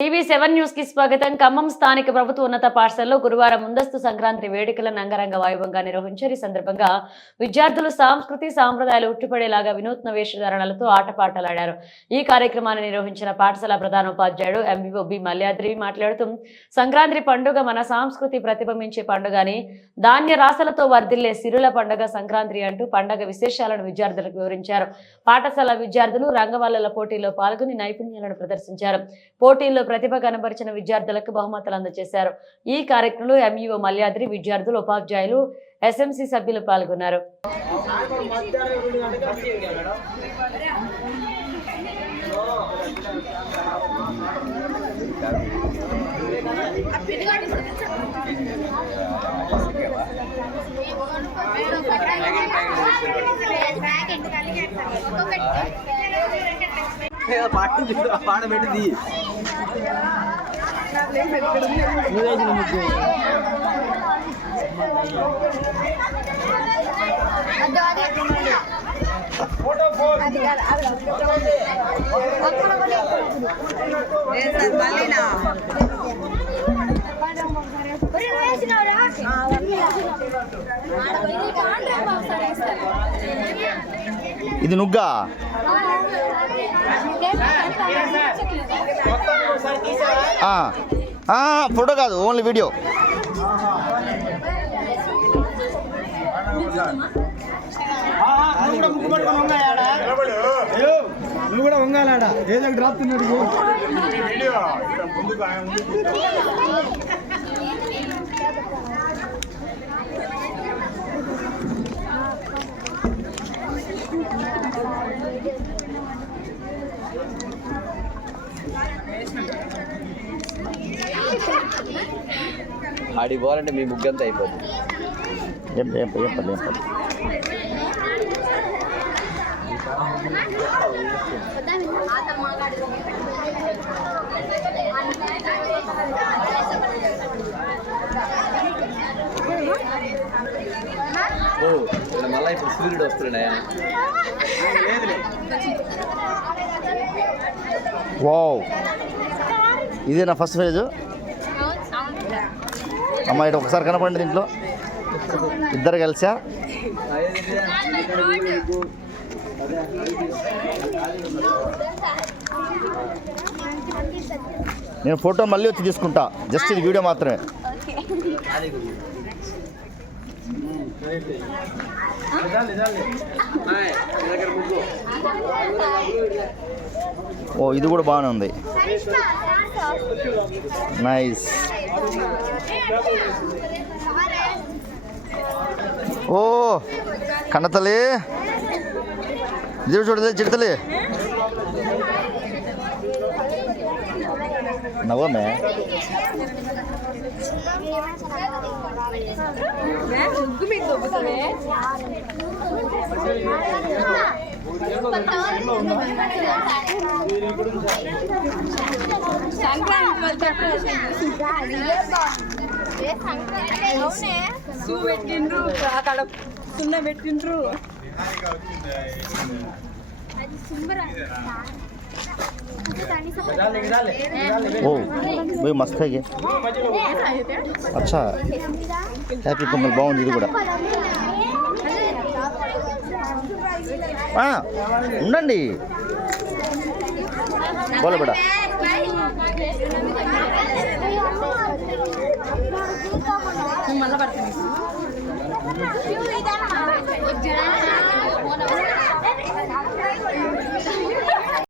TV seven న్యూస్కి స్వాగతం. ఖమ్మం స్థానిక ప్రభుత్వ ఉన్నత పాఠశాలలో గురువారం ముందస్తు సంక్రాంతి వేడుకలను అంగరంగ వైభవంగా నిర్వహించారు. ఈ సందర్భంగా విద్యార్థులు సాంస్కృతి సాంప్రదాయాలు ఉట్టిపడేలాగా వినూత్న వేషధారణలతో ఆటపాటలాడారు. ఈ కార్యక్రమాన్ని నిర్వహించిన పాఠశాల ప్రధానోపాధ్యాయుడు ఎంవిఓ బి మల్యాద్రి మాట్లాడుతూ సంక్రాంతి పండుగ మన సంస్కృతి ప్రతిబింబించే పండుగని ధాన్య రాశలతో వర్ధిల్లే సిరుల పండుగ సంక్రాంతి అంటూ పండుగ విశేషాలను విద్యార్థులకు వివరించారు. పాఠశాల విద్యార్థులు రంగవల్లల పోటీలో పాల్గొని నైపుణ్యాలను ప్రదర్శించారు. పోటీల్లో ప్రతిభ కనబరిచిన విద్యార్థులకు బహుమతులు అందజేశారు. ఈ కార్యక్రమంలో ఎంఈఓ మల్యాద్రి విద్యార్థులు ఉపాధ్యాయులు ఎస్ఎంసి సభ్యులు పాల్గొన్నారు. పాట పాట పెట్టింది నువ్వేసిన ముగ్గు ఇది నుగ్గా ఆ, ఆ, ఫోటో కాదు ఓన్లీ వీడియో. నువ్వు కూడా వంగాలాడా ఏదో డ్రాప్ తిన్నాడు. ఆడికి పోవాలంటే మీ ముగ్గంతా అయిపోతుంది ఏం పర్లేదు ఓ మళ్ళీ ఇప్పుడు సూర్యుడు వస్తున్నాడా వావ్. ఇదే నా ఫస్ట్ ఫేజ్ అమ్మ ఇటు ఒకసారి కనపడండి దీంట్లో. ఇద్దరు కలిసా? నేను ఫోటో మళ్ళీ వచ్చి తీసుకుంటా. జస్ట్ ఇది వీడియో మాత్రమే. ఓ ఇది కూడా బాగానే ఉంది. నైస్ ఓ కన్నతల్లి. ఇది చూడలే చిడతలే నవ్వమే షూ పెట్టిండ్రు అక్కడ సున్న పెట్టిండ్రు ओ भाई मस्त है ये अच्छा హ్యాపీ పొంగల్ బాగుంది ఇది కూడా ఆ, ఉండండి బోల బేడా మళ్ళీ పడుతుంది